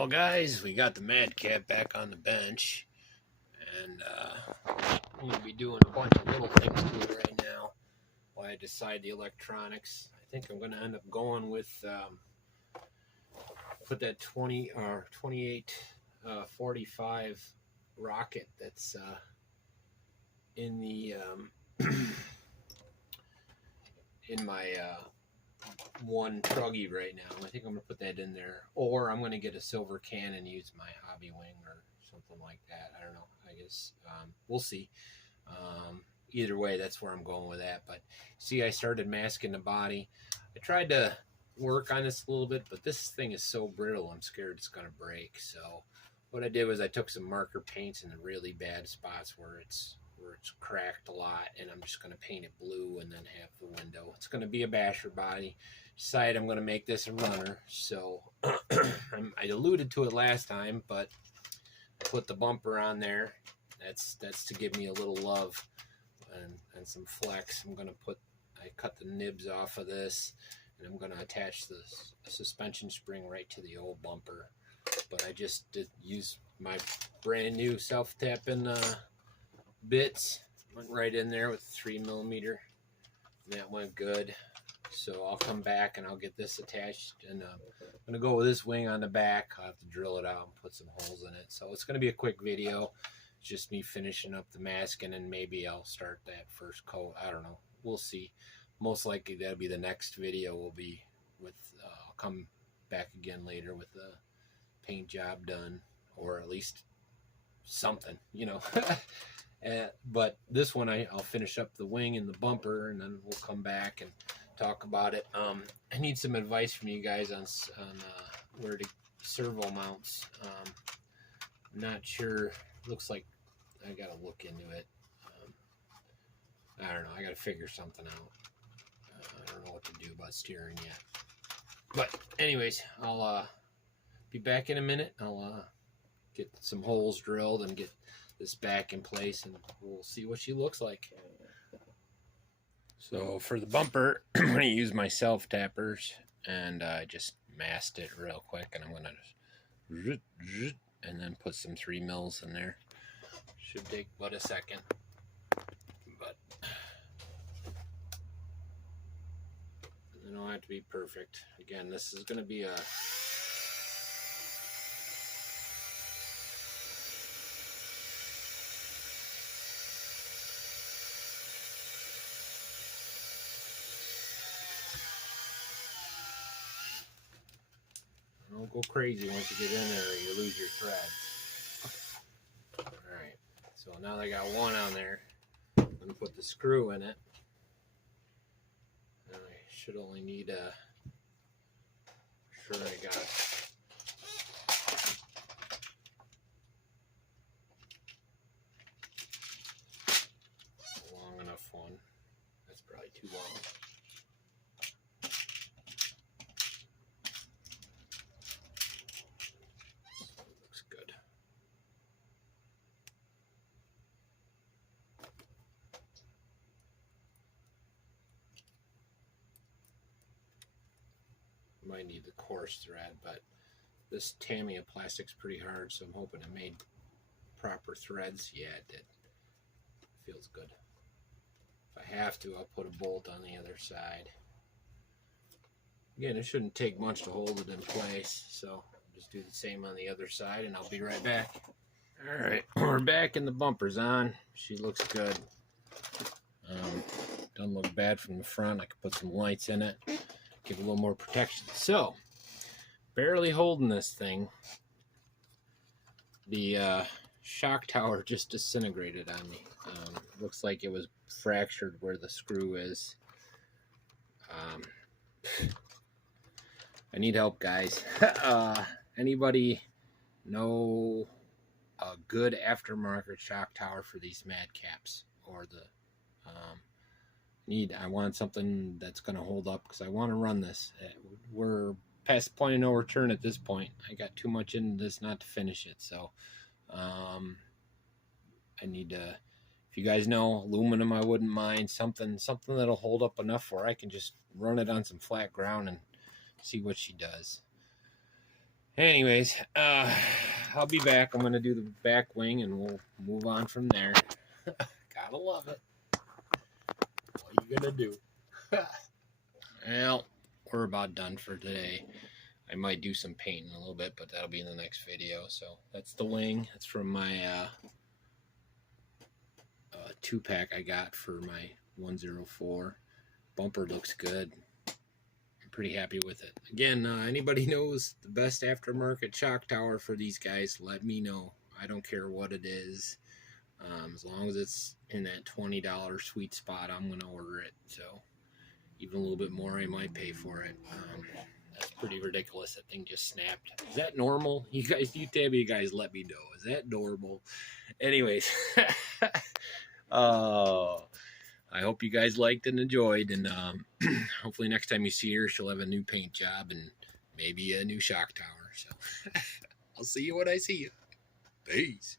Well, guys, we got the MadCap back on the bench, and I'm going to be doing a bunch of little things to it right now while I decide the electronics. I think I'm going to end up going with put that 20 or 28 45 rocket that's in the in my one truggy right now. I think I'm gonna put that in there, or I'm gonna get a silver can and use my hobby wing or something like that. I don't know. I guess we'll see. Either way, that's where I'm going with that. But see, I started masking the body. I tried to work on this a little bit, but this thing is so brittle, I'm scared it's gonna break. So what I did was I took some marker paints in the really bad spots where it's cracked a lot, and I'm just going to paint it blue and then have the window. It's going to be a basher body. Decided I'm going to make this a runner. So I alluded to it last time, but I put the bumper on there. That's to give me a little love and some flex. I cut the nibs off of this, and I'm going to attach the suspension spring right to the old bumper. But I just did use my brand new self-tapping bits. Went right in there with 3mm. That went good. So I'll come back and I'll get this attached, and I'm going to go with this wing on the back. I'll have to drill it out and put some holes in it. So it's going to be a quick video. It's just me finishing up the masking, and maybe I'll start that first coat. I don't know. We'll see. Most likely that'll be the next video. Will be with I'll come back again later with the paint job done, or at least something, you know. But this one I'll finish up the wing and the bumper, and then we'll come back and talk about it. I need some advice from you guys on where to servo mounts. I'm not sure. Looks like I gotta look into it. I don't know. I gotta figure something out. I don't know what to do about steering yet. But anyways, I'll be back in a minute. I'll get some holes drilled and get this back in place, and we'll see what she looks like. So for the bumper, I'm going to use my self tappers, and I just masked it real quick, and I'm going to and then put some 3mm in there. Should take but a second, but it don't have to be perfect. Again, this is going to be a Don't go crazy once you get in there, or you lose your threads. Alright, so now that I got one on there, I'm going to put the screw in it. And I should only need sure I got a long enough one. That's probably too long. Might need the coarse thread, but this Tamiya plastic's pretty hard, so I'm hoping it made proper threads. Yeah, it did. Feels good. If I have to, I'll put a bolt on the other side. Again, it shouldn't take much to hold it in place, so I'll just do the same on the other side, and I'll be right back. Alright, we're back, and the bumper's on. She looks good. Doesn't look bad from the front. I could put some lights in it, give a little more protection. So, barely holding this thing. The shock tower just disintegrated on me. Looks like it was fractured where the screw is. I need help, guys. Anybody know a good aftermarket shock tower for these MadCaps? Or the I want something that's going to hold up, because I want to run this. We're past the point of no return at this point. I got too much into this not to finish it. So I need to, if you guys know aluminum, I wouldn't mind something that'll hold up enough where I can just run it on some flat ground and see what she does. Anyways, I'll be back. I'm gonna do the back wing, and we'll move on from there. Gotta love it. What are you gonna do? Well, we're about done for today. I might do some painting a little bit, but that'll be in the next video. So that's the wing. That's from my 2-pack I got for my 104. Bumper looks good. I'm pretty happy with it. Again, anybody knows the best aftermarket shock tower for these guys, let me know. I don't care what it is. As long as it's in that $20 sweet spot, I'm going to order it. So even a little bit more, I might pay for it. That's pretty ridiculous. That thing just snapped. Is that normal? You guys, you guys let me know. Is that normal? Anyways, I hope you guys liked and enjoyed, and hopefully next time you see her, she'll have a new paint job and maybe a new shock tower. So I'll see you when I see you. Peace.